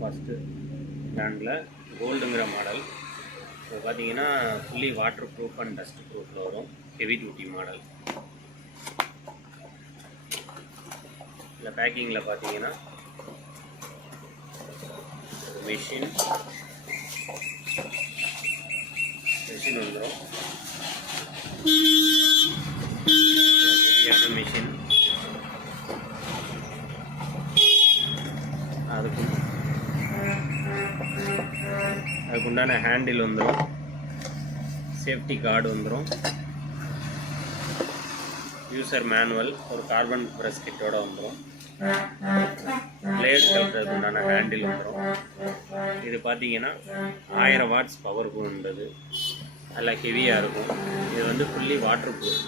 First பிராண்டில் கோல்டுங்கிற model. இது பார்த்தீங்கன்னா fully water proof and dust ப்ரூஃபில் வரும். Heavy duty model. இந்த பேக்கிங்கில் பார்த்தீங்கன்னா மெஷின் வந்துடும். ஹெவியான மிஷின். அதுக்குண்டான ஹேண்டில் வந்துடும். சேஃப்டி கார்டு வந்துடும். யூசர் மேனுவல் ஒரு கார்பன் ப்ரெஸ் கிட்டோட வந்துடும். பிளேட் கழுத்துறதுக்கு உண்டான ஹேண்டில் வந்துடும். இது பார்த்தீங்கன்னா 1000 வாட்ஸ் பவர் கொண்டது. நல்லா ஹெவியாக இருக்கும். இது வந்து ஃபுல்லி வாட்டர் ப்ரூஃப்.